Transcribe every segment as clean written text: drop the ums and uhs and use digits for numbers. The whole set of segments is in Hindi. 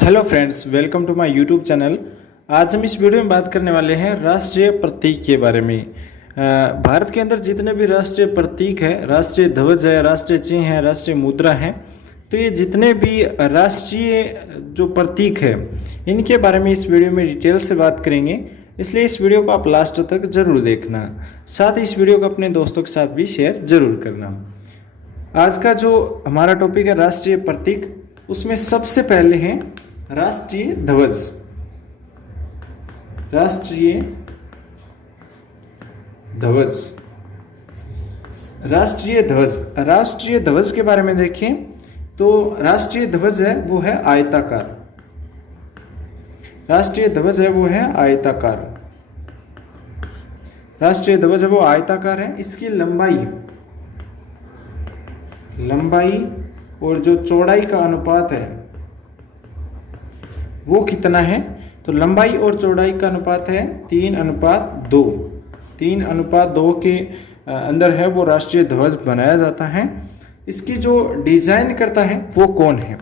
Hello friends, welcome to my YouTube channel. आज हम इस वीडियो में बात करने वाले हैं राष्ट्रीय प्रतीक के बारे में। भारत के अंदर जितने भी राष्ट्रीय प्रतीक है, राष्ट्रीय ध्वज है, राष्ट्रीय चिन्ह है, राष्ट्रीय मुद्रा है, तो ये जितने भी राष्ट्रीय जो प्रतीक है इनके बारे में इस वीडियो में डिटेल से बात करेंगे। इसलिए इस वीडियो को आप लास्ट तक जरूर देखना, साथ ही इस वीडियो को अपने दोस्तों के साथ भी शेयर जरूर करना। आज का जो हमारा टॉपिक है राष्ट्रीय प्रतीक, उसमें सबसे पहले है राष्ट्रीय ध्वज। राष्ट्रीय ध्वज, राष्ट्रीय ध्वज, राष्ट्रीय ध्वज के बारे में देखें तो राष्ट्रीय ध्वज है वो है आयताकार। राष्ट्रीय ध्वज है वो है आयताकार। राष्ट्रीय ध्वज है वो आयताकार है। इसकी लंबाई और जो चौड़ाई का अनुपात है वो कितना है? तो लंबाई और चौड़ाई का अनुपात है 3:2। 3:2 के अंदर है वो राष्ट्रीय ध्वज बनाया जाता है। इसकी जो डिजाइन करता है वो कौन है?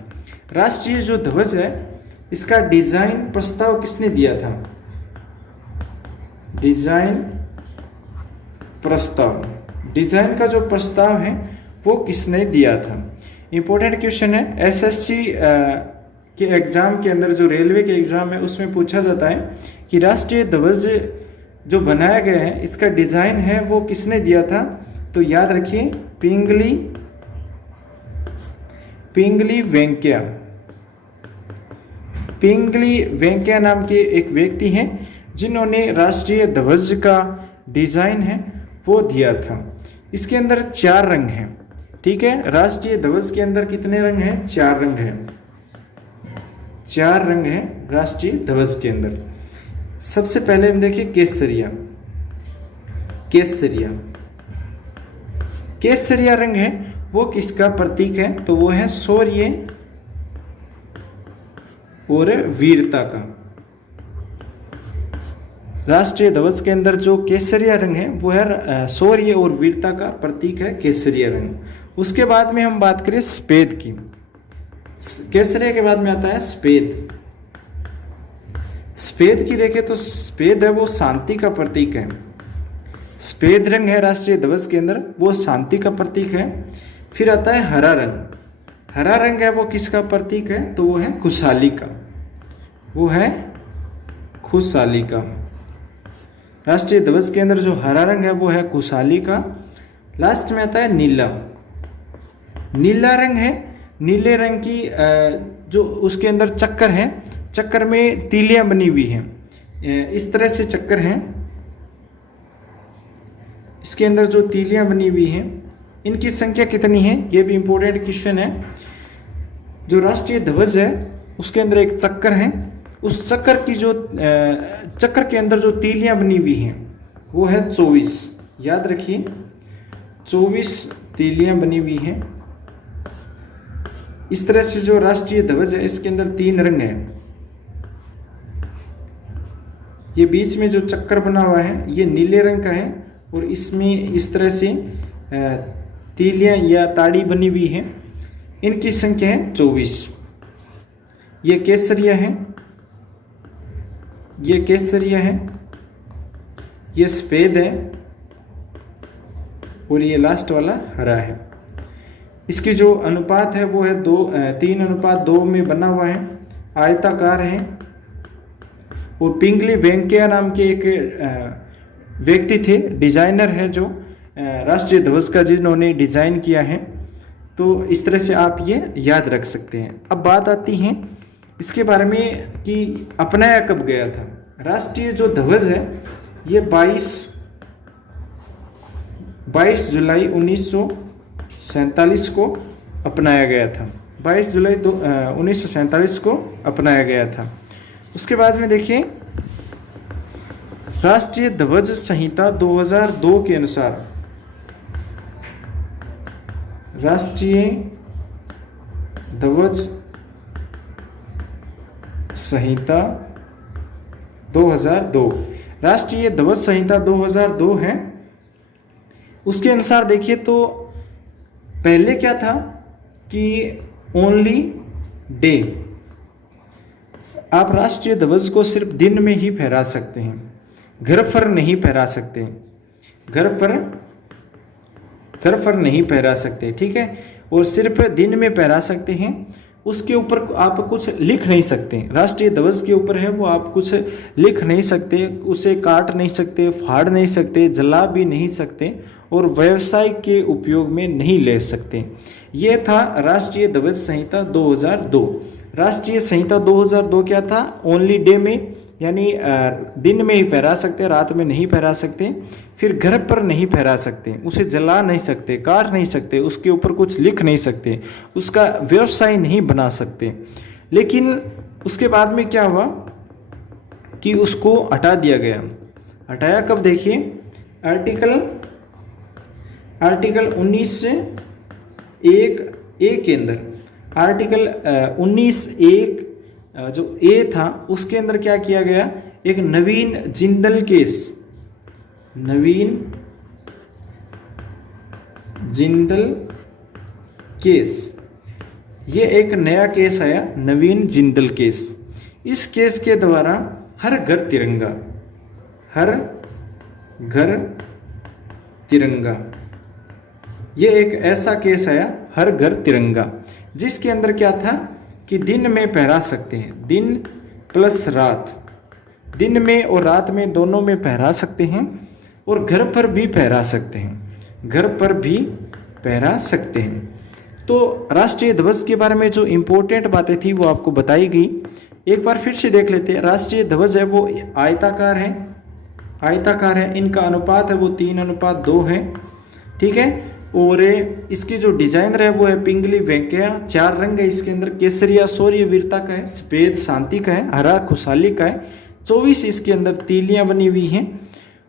राष्ट्रीय जो ध्वज है इसका डिजाइन प्रस्ताव किसने दिया था? डिजाइन प्रस्ताव, डिजाइन का जो प्रस्ताव है वो किसने दिया था? इंपॉर्टेंट क्वेश्चन है। एसएससी के एग्जाम के अंदर, जो रेलवे के एग्जाम है उसमें पूछा जाता है कि राष्ट्रीय ध्वज जो बनाया गया है इसका डिजाइन है वो किसने दिया था? तो याद रखिए पिंगली वेंकैया। पिंगली वेंकैया नाम के एक व्यक्ति हैं जिन्होंने राष्ट्रीय ध्वज का डिजाइन है वो दिया था। इसके अंदर 4 रंग हैं, ठीक है। राष्ट्रीय ध्वज के अंदर कितने रंग हैं? 4 रंग हैं। 4 रंग हैं राष्ट्रीय ध्वज के अंदर। सबसे पहले हम देखिए केसरिया। केसरिया, केसरिया रंग है वो किसका प्रतीक है? तो वो है शौर्य और वीरता का। राष्ट्रीय ध्वज के अंदर जो केसरिया रंग है वो है शौर्य और वीरता का प्रतीक है केसरिया रंग। उसके बाद में हम बात करें सफेद की। केसरिया के बाद में आता है सफेद। सफेद की देखें तो सफेद है वो शांति का प्रतीक है। सफेद रंग है राष्ट्रीय ध्वज के अंदर, वो शांति का प्रतीक है। फिर आता है हरा रंग। हरा रंग है वो किसका प्रतीक है? तो वो है खुशहाली का। वो है खुशहाली का। राष्ट्रीय ध्वज के अंदर जो हरा रंग है वो है खुशहाली का। लास्ट में आता है नीला। नीला रंग है, नीले रंग की जो उसके अंदर चक्कर है, चक्कर में तीलियां बनी हुई हैं। इस तरह से चक्कर हैं, इसके अंदर जो तीलियां बनी हुई हैं इनकी संख्या कितनी है? ये भी इंपॉर्टेंट क्वेश्चन है। जो राष्ट्रीय ध्वज है उसके अंदर एक चक्कर है, उस चक्कर की जो चक्कर के अंदर जो तीलियां बनी हुई हैं वो है 24। याद रखिए 24 तीलियां बनी हुई हैं। इस तरह से जो राष्ट्रीय ध्वज है इसके अंदर 3 रंग हैं। ये बीच में जो चक्कर बना हुआ है ये नीले रंग का है और इसमें इस तरह से तीलियां या ताड़ी बनी हुई है। इनकी संख्या है 24। ये केसरिया है, ये केसरिया है, ये सफेद है और ये लास्ट वाला हरा है। इसकी जो अनुपात है वो है 3:2 में बना हुआ है, आयताकार है। और पिंगली वेंकैया नाम के एक व्यक्ति थे, डिजाइनर है जो राष्ट्रीय ध्वज का जिन्होंने डिजाइन किया है। तो इस तरह से आप ये याद रख सकते हैं। अब बात आती है इसके बारे में कि अपनाया कब गया था। राष्ट्रीय जो ध्वज है ये 22 जुलाई 1947 को अपनाया गया था। 22 जुलाई 1947 को अपनाया गया था। उसके बाद में देखिए राष्ट्रीय ध्वज संहिता 2002 के अनुसार, राष्ट्रीय ध्वज संहिता 2002, राष्ट्रीय ध्वज संहिता 2002 है। उसके अनुसार देखिए तो पहले क्या था कि ओनली डे, आप राष्ट्रीय ध्वज को सिर्फ दिन में ही फहरा सकते हैं, घर पर नहीं फहरा सकते, घर पर नहीं फहरा सकते, ठीक है। और सिर्फ दिन में फहरा सकते हैं। उसके ऊपर आप कुछ लिख नहीं सकते, राष्ट्रीय ध्वज के ऊपर है वो आप कुछ लिख नहीं सकते, उसे काट नहीं सकते, फाड़ नहीं सकते, जला भी नहीं सकते और व्यवसाय के उपयोग में नहीं ले सकते। ये था राष्ट्रीय ध्वज संहिता 2002। राष्ट्रीय संहिता 2002 क्या था? ओनली डे में, यानी दिन में ही फहरा सकते, रात में नहीं फहरा सकते। फिर घर पर नहीं फहरा सकते, उसे जला नहीं सकते, काट नहीं सकते, उसके ऊपर कुछ लिख नहीं सकते, उसका व्यवसाय नहीं बना सकते। लेकिन उसके बाद में क्या हुआ कि उसको हटा दिया गया। हटाया कब? देखिए आर्टिकल 19(1)(a) के अंदर, आर्टिकल 19(1) जो ए था उसके अंदर क्या किया गया, एक नवीन जिंदल केस, ये एक नया केस आया, नवीन जिंदल केस। इस केस के द्वारा हर घर तिरंगा, ये एक ऐसा केस आया, हर घर तिरंगा, जिसके अंदर क्या था कि दिन में फहरा सकते हैं, दिन प्लस रात, दिन में और रात में दोनों में फहरा सकते हैं, और घर पर भी फहरा सकते हैं, तो राष्ट्रीय ध्वज के बारे में जो इम्पोर्टेंट बातें थी वो आपको बताई गई। एक बार फिर से देख लेते हैं। राष्ट्रीय ध्वज है वो आयताकार है, इनका अनुपात है वो 3:2 है, ठीक है। और इसकी जो डिजाइनर है वो है पिंगली वेंकैया। 4 रंग है इसके अंदर, केसरिया शौर्य वीरता का है, सफेद शांति का है, हरा खुशहाली का है, 24 इसके अंदर तीलियां बनी हुई हैं।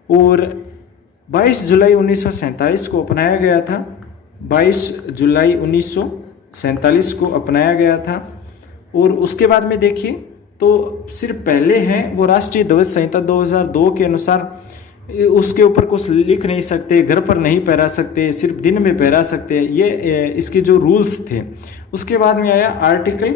और 22 जुलाई 1947 को अपनाया गया था, 22 जुलाई 1947 को अपनाया गया था। और उसके बाद में देखिए तो सिर्फ पहले हैं वो राष्ट्रीय ध्वज संहिता 2002 के अनुसार उसके ऊपर कुछ लिख नहीं सकते, घर पर नहीं फहरा सकते, सिर्फ दिन में फहरा सकते, ये इसके जो रूल्स थे। उसके बाद में आया आर्टिकल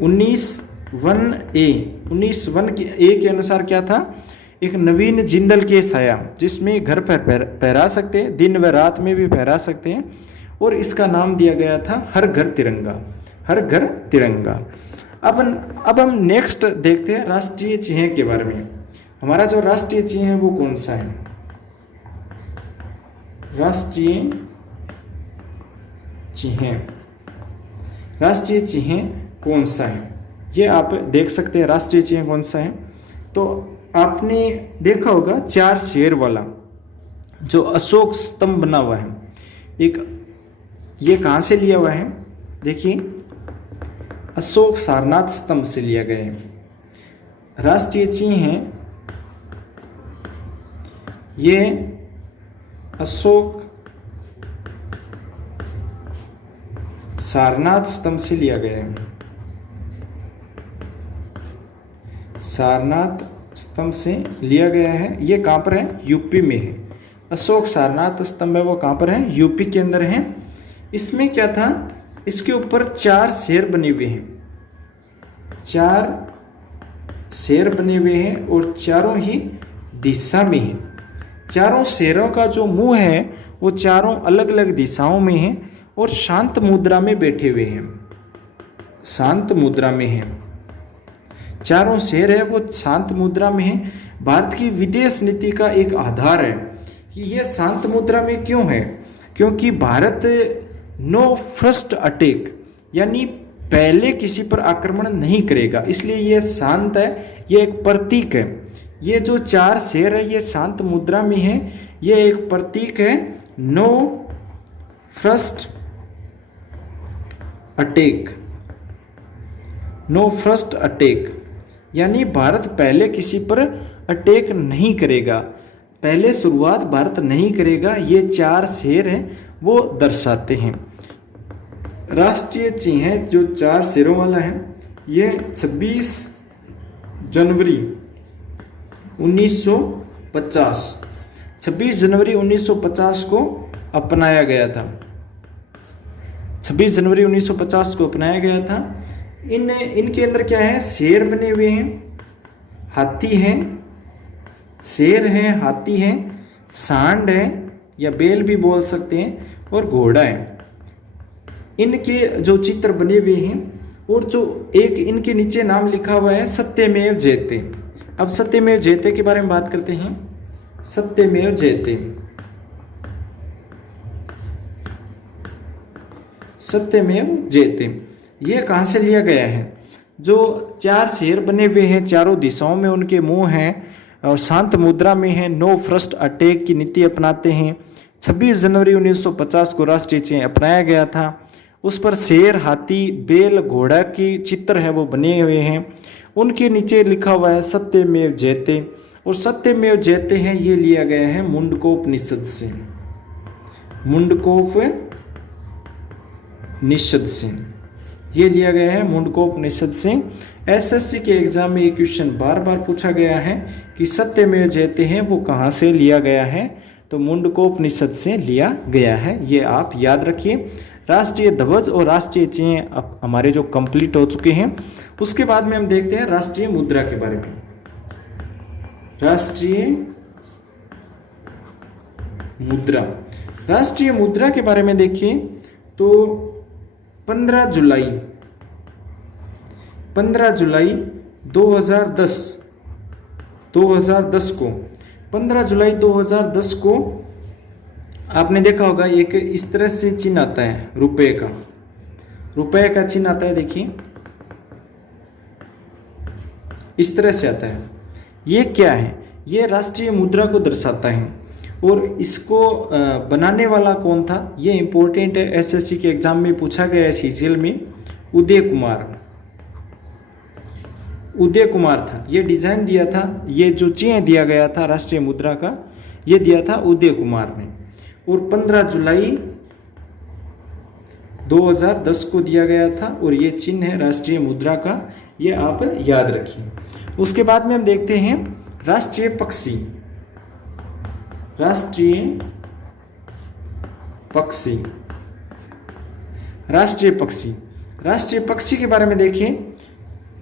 19(1)(a) के अनुसार क्या था, एक नवीन जिंदल केस आया जिसमें घर पर फहरा सकते हैं, दिन व रात में भी फहरा सकते हैं, और इसका नाम दिया गया था हर घर तिरंगा। अब हम नेक्स्ट देखते हैं राष्ट्रीय चिन्ह के बारे में। हमारा जो राष्ट्रीय चिन्ह है वो कौन सा है? राष्ट्रीय चिन्ह कौन सा है, ये आप देख सकते हैं। राष्ट्रीय चिन्ह कौन सा है? तो आपने देखा होगा 4 शेर वाला जो अशोक स्तंभ बना हुआ है, एक ये कहाँ से लिया हुआ है? देखिए अशोक सारनाथ स्तंभ से लिया गया है। राष्ट्रीय चिन्ह है ये अशोक सारनाथ स्तंभ से लिया गया है, सारनाथ स्तंभ से लिया गया है। ये कहाँ पर है? यूपी में है। अशोक सारनाथ स्तंभ है वो कहाँ पर है? यूपी के अंदर है। इसमें क्या था, इसके ऊपर 4 शेर बने हुए हैं, 4 शेर बने हुए हैं और चारों ही दिशा में हैं। चारों शेरों का जो मुंह है वो चारों अलग अलग दिशाओं में है और शांत मुद्रा में बैठे हुए हैं, शांत मुद्रा में है। चारों शेर है वो शांत मुद्रा में है। भारत की विदेश नीति का एक आधार है कि यह शांत मुद्रा में क्यों है, क्योंकि भारत नो फर्स्ट अटैक, यानी पहले किसी पर आक्रमण नहीं करेगा, इसलिए यह शांत है, यह एक प्रतीक है। ये जो 4 शेर है ये शांत मुद्रा में है, ये एक प्रतीक है नो फर्स्ट अटैक, यानी भारत पहले किसी पर अटैक नहीं करेगा, पहले शुरुआत भारत नहीं करेगा, ये 4 शेर हैं वो दर्शाते हैं। राष्ट्रीय चिन्ह जो 4 शेरों वाला है ये 26 जनवरी 1950 को अपनाया गया था। 26 जनवरी 1950 को अपनाया गया था। इनके अंदर क्या है, शेर बने हुए हैं, हाथी हैं, शेर हैं, हाथी हैं, सांड है या बैल भी बोल सकते हैं, और घोड़ा है। इनके जो चित्र बने हुए हैं, और जो एक इनके नीचे नाम लिखा हुआ है सत्यमेव जयते। अब सत्यमेव जयते के बारे में बात करते हैं। सत्यमेव जयते, सत्यमेव जयते ये कहाँ से लिया गया है? जो 4 शेर बने हुए हैं, चारों दिशाओं में उनके मुंह हैं और शांत मुद्रा में हैं, नो फर्स्ट अटैक की नीति अपनाते हैं। 26 जनवरी 1950 को राष्ट्रीय चिन्ह अपनाया गया था। उस पर शेर, हाथी, बैल, घोड़ा की चित्र है वो बने हुए हैं। उनके नीचे लिखा हुआ है सत्यमेव जयते, और सत्यमेव जयते हैं ये लिया गया है मुंडकोपनिषद से। मुंडकोपनिषद से ये लिया गया है, मुंडकोपनिषद से। एसएससी के एग्जाम में ये क्वेश्चन बार बार पूछा गया है कि सत्यमेव जयते हैं वो कहाँ से लिया गया है, तो मुंडकोपनिषद से लिया गया है, ये आप याद रखिए। राष्ट्रीय ध्वज और राष्ट्रीय चिन्ह हमारे जो कंप्लीट हो चुके हैं। उसके बाद में हम देखते हैं राष्ट्रीय मुद्रा के बारे में। राष्ट्रीय मुद्रा, राष्ट्रीय मुद्रा के बारे में देखिए तो 15 जुलाई 2010 को 15 जुलाई 2010 को आपने देखा होगा एक इस तरह से चिन्ह आता है, रुपए का चिन्ह आता है, देखिए इस तरह से आता है। ये क्या है? ये राष्ट्रीय मुद्रा को दर्शाता है, और इसको बनाने वाला कौन था ये इंपॉर्टेंट है, एसएससी के एग्जाम में पूछा गया है सीजीएल में। उदय कुमार था, ये डिजाइन दिया था, ये जो चिन्ह दिया गया था राष्ट्रीय मुद्रा का ये दिया था उदय कुमार ने। और 15 जुलाई 2010 को दिया गया था, और ये चिन्ह है राष्ट्रीय मुद्रा का, ये आप याद रखिए। उसके बाद में हम देखते हैं राष्ट्रीय पक्षी। राष्ट्रीय पक्षी के बारे में देखें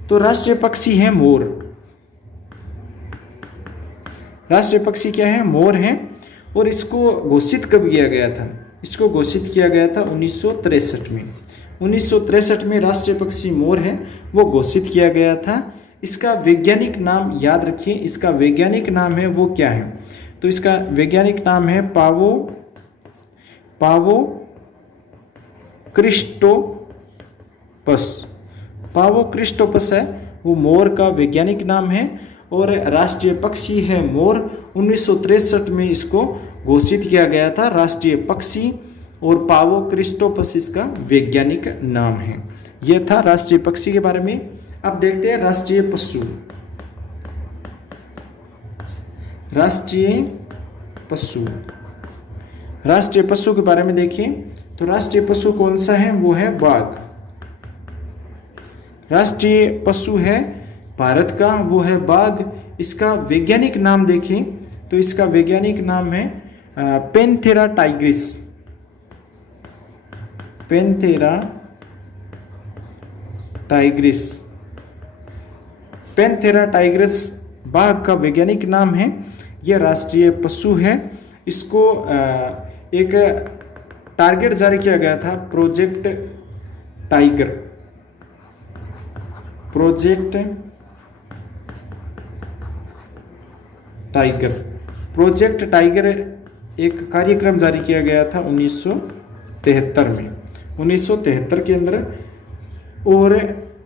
तो राष्ट्रीय पक्षी है मोर। राष्ट्रीय पक्षी क्या है? मोर है। और इसको घोषित कब किया गया था? इसको घोषित किया गया था 1963 में। 1963 में राष्ट्रीय पक्षी मोर है वो घोषित किया गया था। इसका वैज्ञानिक नाम याद रखिए, इसका वैज्ञानिक नाम है वो क्या है? तो इसका वैज्ञानिक नाम है पावो क्रिस्टोपस है वो मोर का वैज्ञानिक नाम है, और राष्ट्रीय पक्षी है मोर। 1963 में इसको घोषित किया गया था राष्ट्रीय पक्षी, और पावो क्रिस्टोपस इसका वैज्ञानिक नाम है। यह था राष्ट्रीय पक्षी के बारे में। अब देखते हैं राष्ट्रीय पशु। राष्ट्रीय पशु के बारे में देखिए तो राष्ट्रीय पशु कौन सा है? वो है बाघ। राष्ट्रीय पशु है भारत का, वो है बाघ। इसका वैज्ञानिक नाम देखें तो इसका वैज्ञानिक नाम है पैंथेरा टाइग्रिस। पैंथेरा टाइग्रिस बाघ का वैज्ञानिक नाम है। यह राष्ट्रीय पशु है। इसको एक टारगेट जारी किया गया था, प्रोजेक्ट टाइगर एक कार्यक्रम जारी किया गया था 1973 में, 1973 के अंदर। और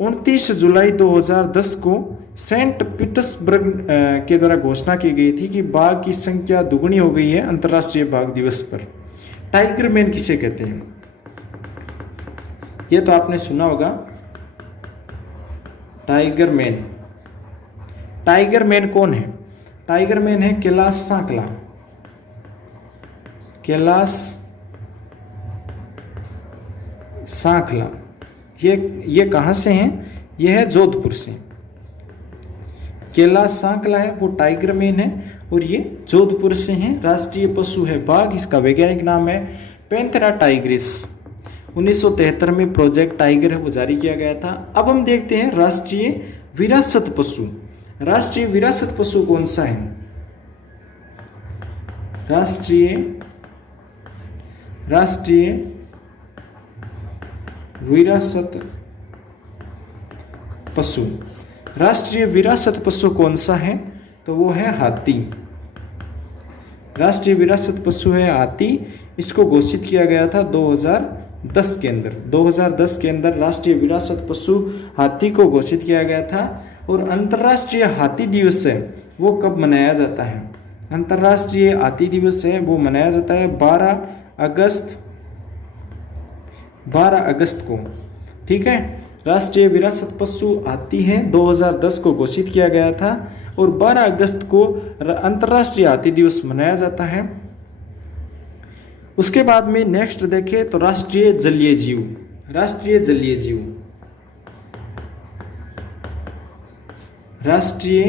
29 जुलाई 2010 को सेंट पीटर्सबर्ग के द्वारा घोषणा की गई थी कि बाघ की संख्या दुगनी हो गई है अंतर्राष्ट्रीय बाघ दिवस पर। टाइगर मैन किसे कहते हैं? ये तो आपने सुना होगा, टाइगर मैन कौन है? टाइगर मैन है कैलाश सांकला। ये कहाँ से हैं? ये है जोधपुर से। कैलाश सांकला है वो टाइगर मैन है, और ये जोधपुर से हैं। राष्ट्रीय पशु है बाघ, इसका वैज्ञानिक नाम है पैंथेरा टाइग्रिस। 1973 में प्रोजेक्ट टाइगर है वो जारी किया गया था। अब हम देखते हैं राष्ट्रीय विरासत पशु। राष्ट्रीय विरासत पशु कौन सा है? राष्ट्रीय विरासत पशु। राष्ट्रीय विरासत पशु कौन सा है? तो वो है हाथी। राष्ट्रीय विरासत पशु है हाथी। इसको घोषित किया गया था 2010 के अंदर। 2010 के अंदर राष्ट्रीय विरासत पशु हाथी को घोषित किया गया था। और अंतर्राष्ट्रीय हाथी दिवस है वो कब मनाया जाता है? अंतर्राष्ट्रीय हाथी दिवस है वो मनाया जाता है 12 अगस्त को। ठीक है, राष्ट्रीय विरासत पशु हाथी है, 2010 को घोषित किया गया था और 12 अगस्त को अंतर्राष्ट्रीय हाथी दिवस मनाया जाता है। उसके बाद में नेक्स्ट देखें तो राष्ट्रीय जलीय जीव। राष्ट्रीय जलीय जीव, राष्ट्रीय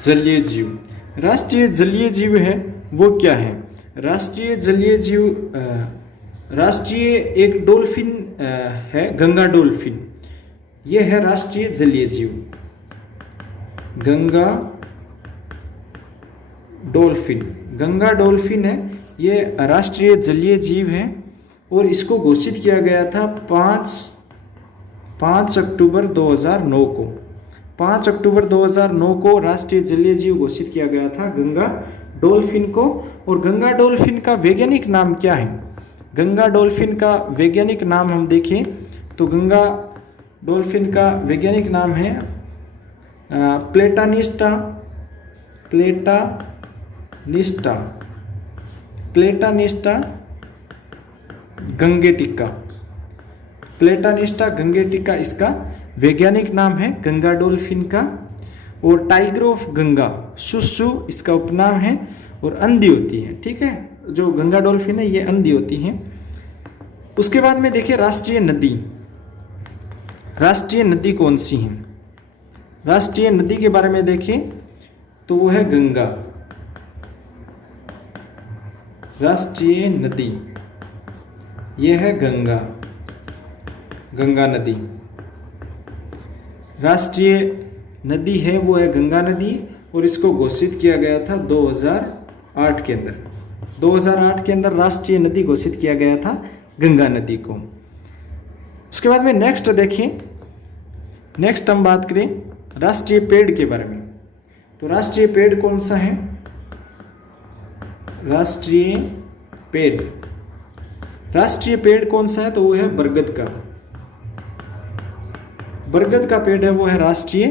जलीय जीव। राष्ट्रीय जलीय जीव है वो क्या है? राष्ट्रीय जलीय जीव राष्ट्रीय एक डॉल्फिन है, गंगा डॉल्फिन। ये है राष्ट्रीय जलीय जीव, गंगा डॉल्फिन। गंगा डॉल्फिन है ये राष्ट्रीय जलीय जीव है और इसको घोषित किया गया था 5 अक्टूबर 2009 को। 5 अक्टूबर 2009 को राष्ट्रीय जलीय जीव घोषित किया गया था गंगा डॉल्फिन को। और गंगा डॉल्फिन का वैज्ञानिक नाम क्या है? गंगा डॉल्फिन का वैज्ञानिक नाम हम देखें तो गंगा डॉल्फिन का वैज्ञानिक नाम है प्लेटानिस्टा गंगेटिका। प्लेटानिस्टा गंगेटिका इसका वैज्ञानिक नाम है गंगा डॉल्फिन का। और टाइगर ऑफ गंगा शुशु इसका उपनाम है और अंधी होती है। ठीक है, जो गंगा डॉल्फिन है ये अंधी होती है। उसके बाद में देखिए राष्ट्रीय नदी। राष्ट्रीय नदी कौन सी है? राष्ट्रीय नदी के बारे में देखें तो वो है गंगा। राष्ट्रीय नदी ये है गंगा, गंगा नदी। राष्ट्रीय नदी है वो है गंगा नदी और इसको घोषित किया गया था 2008 के अंदर। 2008 के अंदर राष्ट्रीय नदी घोषित किया गया था गंगा नदी को। उसके बाद में नेक्स्ट देखें, नेक्स्ट हम बात करें राष्ट्रीय पेड़ के बारे में। तो राष्ट्रीय पेड़ कौन सा है? राष्ट्रीय पेड़ कौन सा है? तो वो है बरगद का। बरगद का पेड़ है वो है राष्ट्रीय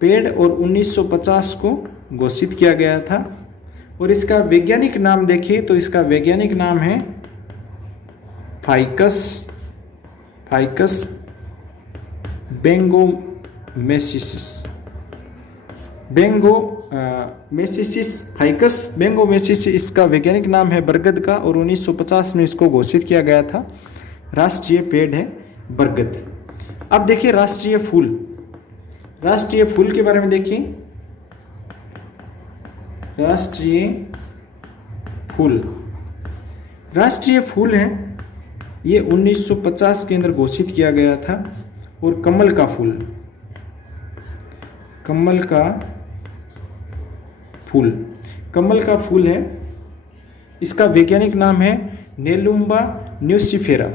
पेड़ और 1950 को घोषित किया गया था। और इसका वैज्ञानिक नाम देखिए तो इसका वैज्ञानिक नाम है फाइकस बेंगोमेसिस। फाइकस बेंगोमेसिस इसका वैज्ञानिक नाम है बरगद का और 1950 में इसको घोषित किया गया था। राष्ट्रीय पेड़ है बरगद। अब देखिए राष्ट्रीय फूल। राष्ट्रीय फूल के बारे में देखिए। राष्ट्रीय फूल है ये 1950 के अंदर घोषित किया गया था। और कमल का फूल है, इसका वैज्ञानिक नाम है नेलुम्बा न्यूसिफेरा।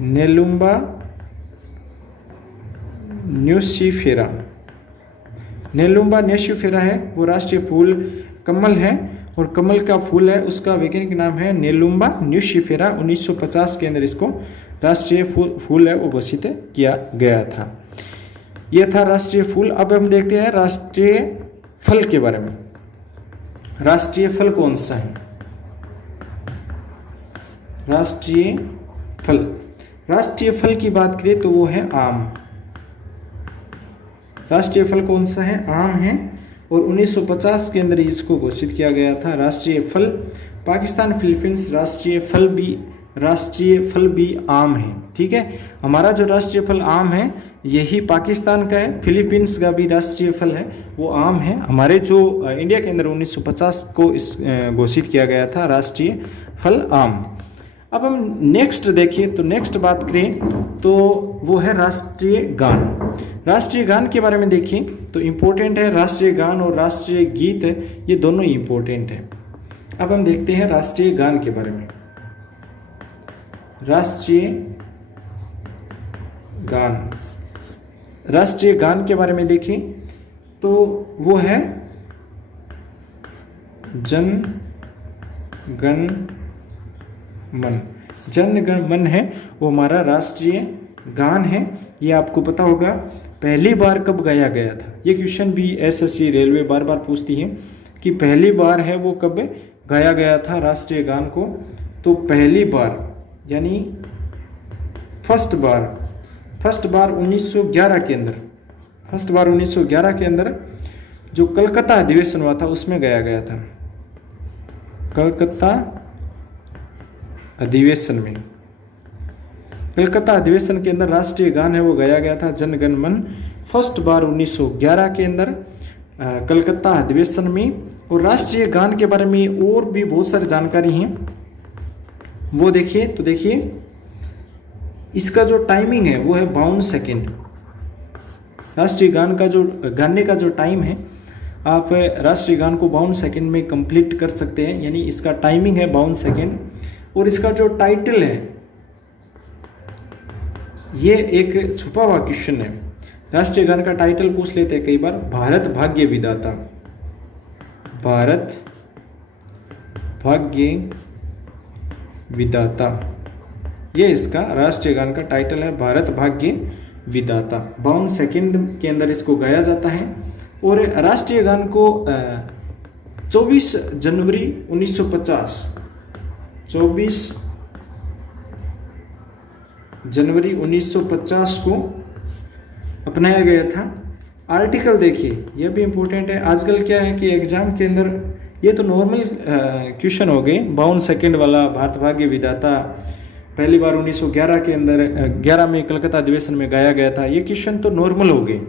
नेलुम्बा न्यूसिफेरा है वो राष्ट्रीय फूल कमल है और कमल का फूल है उसका वैज्ञानिक नाम है नेलुम्बा न्यूसिफेरा। 1950 के अंदर इसको राष्ट्रीय फूल है वो घोषित किया गया था। यह था राष्ट्रीय फूल। अब हम देखते हैं राष्ट्रीय फल के बारे में। राष्ट्रीय फल कौन सा है? राष्ट्रीय फल की बात करें तो वो है आम। राष्ट्रीय फल कौन सा है? आम है और 1950 के अंदर इसको घोषित किया गया था राष्ट्रीय फल। पाकिस्तान फिलीपींस राष्ट्रीय फल भी आम है। ठीक है, हमारा जो राष्ट्रीय फल आम है यही पाकिस्तान का है। फिलीपींस का भी राष्ट्रीय फल है वो आम है। हमारे जो इंडिया के अंदर 1950 को इस घोषित किया गया था राष्ट्रीय फल आम। अब हम नेक्स्ट देखिए, तो नेक्स्ट बात करें तो वो है राष्ट्रीय गान। राष्ट्रीय गान के बारे में देखिए तो इम्पोर्टेंट है, राष्ट्रीय गान और राष्ट्रीय गीत है, ये दोनों ही इम्पोर्टेंट है। अब हम देखते हैं राष्ट्रीय गान के बारे में। राष्ट्रीय गान, राष्ट्रीय गान के बारे में देखें तो वो है जन गण मन। जन गण मन है वो हमारा राष्ट्रीय गान है। ये आपको पता होगा पहली बार कब गाया गया था। ये क्वेश्चन भी एसएससी रेलवे बार बार पूछती है कि पहली बार है वो कब गाया गया था राष्ट्रीय गान को। तो पहली बार यानी फर्स्ट बार 1911 के अंदर, फर्स्ट बार 1911 के अंदर जो कलकत्ता अधिवेशन हुआ था उसमें गाया गया था। कलकत्ता अधिवेशन में, कलकत्ता अधिवेशन के अंदर राष्ट्रीय गान है वो गाया गया था जन गण मन। फर्स्ट बार 1911 के अंदर कलकत्ता अधिवेशन में। और राष्ट्रीय गान के बारे में और भी बहुत सारी जानकारी हैं वो देखिए। तो देखिए इसका जो टाइमिंग है वो है 52 सेकेंड। राष्ट्रीय गान का जो गाने का जो टाइम है, आप राष्ट्रीय गान को 52 सेकेंड में कंप्लीट कर सकते हैं, यानी इसका टाइमिंग है 52 सेकेंड। और इसका जो टाइटल है ये एक छुपा हुआ क्वेश्चन है। राष्ट्रीय गान का टाइटल पूछ लेते हैं कई बार, भारत भाग्य विधाता। भारत भाग्य विधाता, ये इसका राष्ट्रीय गान का टाइटल है, भारत भाग्य विधाता। 52 सेकेंड के अंदर इसको गाया जाता है। और राष्ट्रीय गान को 24 जनवरी 1950, 24 जनवरी 1950 को अपनाया गया था। आर्टिकल देखिए, यह भी इम्पोर्टेंट है। आजकल क्या है कि एग्जाम के अंदर ये तो नॉर्मल क्वेश्चन हो गए, 52 सेकेंड वाला भारत भाग्य विधाता पहली बार 1911 के अंदर 11 में कलकत्ता अधिवेशन में गाया गया था, ये क्वेश्चन तो नॉर्मल हो गए।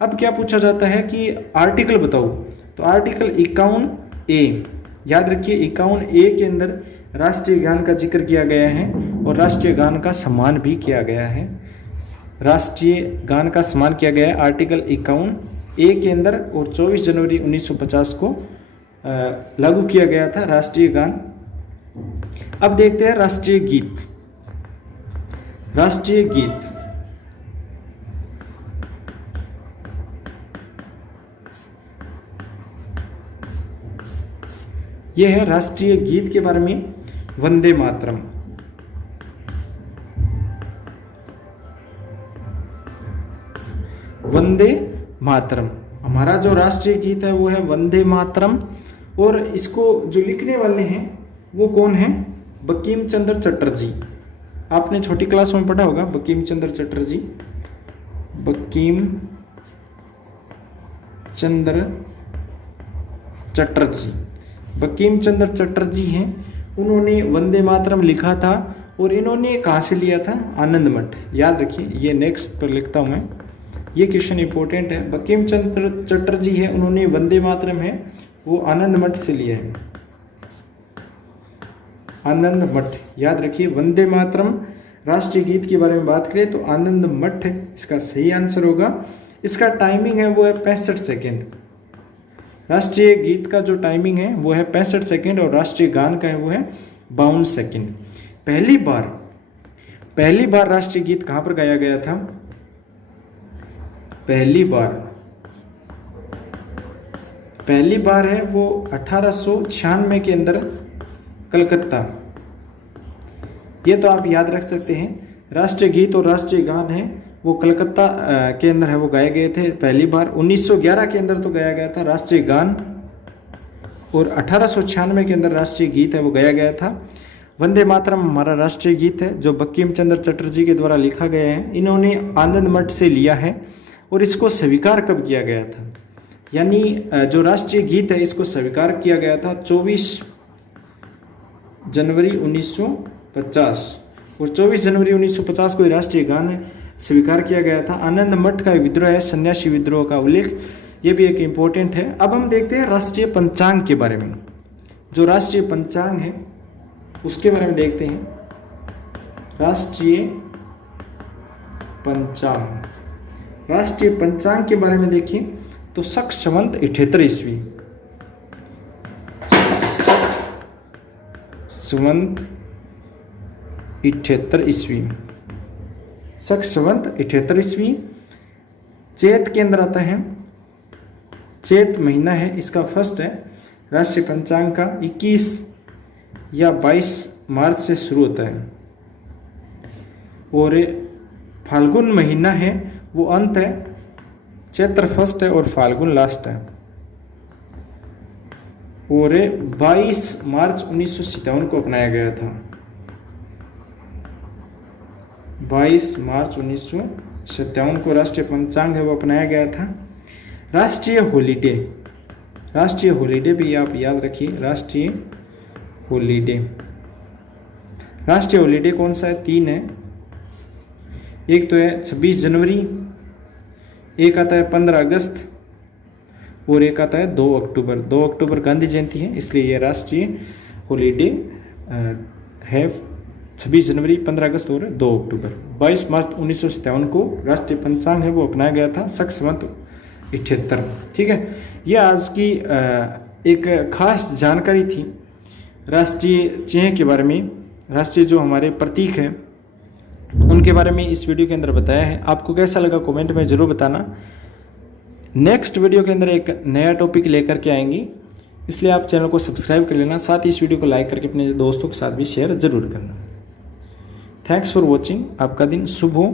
अब क्या पूछा जाता है कि आर्टिकल बताओ, तो आर्टिकल 51A, याद रखिए 51A के अंदर राष्ट्रीय गान का जिक्र किया गया है और राष्ट्रीय गान का सम्मान भी किया गया है। राष्ट्रीय गान का सम्मान किया गया है आर्टिकल 51A के अंदर। और 24 जनवरी 1950 को लागू किया गया था राष्ट्रीय गान। अब देखते हैं राष्ट्रीय गीत। राष्ट्रीय गीत, यह है राष्ट्रीय गीत के बारे में, वंदे मातरम। वंदे मातरम हमारा जो राष्ट्रीय गीत है वो है वंदे मातरम। और इसको जो लिखने वाले हैं वो कौन है? बंकिम चंद्र चटर्जी। आपने छोटी क्लास में पढ़ा होगा बंकिम चंद्र चटर्जी। बंकिम चंद्र चटर्जी, बंकिम चंद्र चटर्जी हैं, उन्होंने वंदे मातरम लिखा था। और इन्होंने कहाँ से लिया था? आनंद मठ। याद रखिए, ये नेक्स्ट पर लिखता हूँ मैं, ये क्वेश्चन इंपॉर्टेंट है। बंकिम चंद्र चटर्जी है, उन्होंने वंदे मातरम है वो आनंद मठ से लिया है। आनंद मठ, याद रखिए। वंदे मातरम राष्ट्रीय गीत के बारे में बात करें तो आनंद मठ इसका सही आंसर होगा। इसका टाइमिंग है वो है 65 सेकेंड। राष्ट्रीय गीत का जो टाइमिंग है वो है 65 सेकेंड और राष्ट्रीय गान का है वो है 52 सेकेंड। पहली बार राष्ट्रीय गीत कहाँ पर गाया गया था? पहली बार है वो 1896 के अंदर कलकत्ता। ये तो आप याद रख सकते हैं। राष्ट्रीय गीत और राष्ट्रीय गान है वो कलकत्ता के अंदर है वो गाए गए थे पहली बार। 1911 के अंदर तो गाया गया था राष्ट्रीय गान और 1896 के अंदर राष्ट्रीय गीत है वो गाया गया था। वंदे मातरम हमारा राष्ट्रीय गीत है जो बंकिम चंद्र चटर्जी के द्वारा लिखा गया है। इन्होंने आनंद मठ से लिया है। और इसको स्वीकार कब किया गया था? यानी जो राष्ट्रीय गीत है इसको स्वीकार किया गया था 24 जनवरी 1950। और 24 जनवरी 1950 को राष्ट्रीय गान स्वीकार किया गया था। आनंद मठ का विद्रोह है, सन्यासी विद्रोह का उल्लेख, ये भी एक इम्पोर्टेंट है। अब हम देखते हैं राष्ट्रीय पंचांग के बारे में। जो राष्ट्रीय पंचांग है उसके बारे में देखते हैं। राष्ट्रीय पंचांग, राष्ट्रीय पंचांग के बारे में देखिए तो शक संवत 78 ईस्वी, संवत 78 ईस्वी, शक संवत 78 ईस्वी। चैत के अंदर आता है, चैत महीना है इसका फर्स्ट है। राष्ट्रीय पंचांग का 21 या 22 मार्च से शुरू होता है और फाल्गुन महीना है वो अंत है, चैत्र फर्स्ट है और फाल्गुन लास्ट है। और 22 मार्च 1957 को अपनाया गया था। 22 मार्च 1957 को राष्ट्रीय पंचांग है वो अपनाया गया था। राष्ट्रीय हॉलीडे, राष्ट्रीय हॉलीडे भी आप याद रखिए। राष्ट्रीय हॉलीडे, राष्ट्रीय हॉलीडे कौन सा है? 3 है। एक तो है 26 जनवरी, एक आता है 15 अगस्त और एक आता है 2 अक्टूबर। 2 अक्टूबर गांधी जयंती है, इसलिए यह राष्ट्रीय हॉलीडे है। 26 जनवरी, 15 अगस्त और 2 अक्टूबर। 22 मार्च 1957 को राष्ट्रीय पंचांग है वो अपनाया गया था, शक संवत 78। ठीक है, यह आज की एक खास जानकारी थी राष्ट्रीय चिन्ह के बारे में। राष्ट्रीय जो हमारे प्रतीक हैं उनके बारे में इस वीडियो के अंदर बताया है। आपको कैसा लगा कमेंट में ज़रूर बताना। नेक्स्ट वीडियो के अंदर एक नया टॉपिक लेकर के आएंगी, इसलिए आप चैनल को सब्सक्राइब कर लेना, साथ ही इस वीडियो को लाइक करके अपने दोस्तों के साथ भी शेयर ज़रूर करना। Thanks for watching. आपका दिन शुभ हो।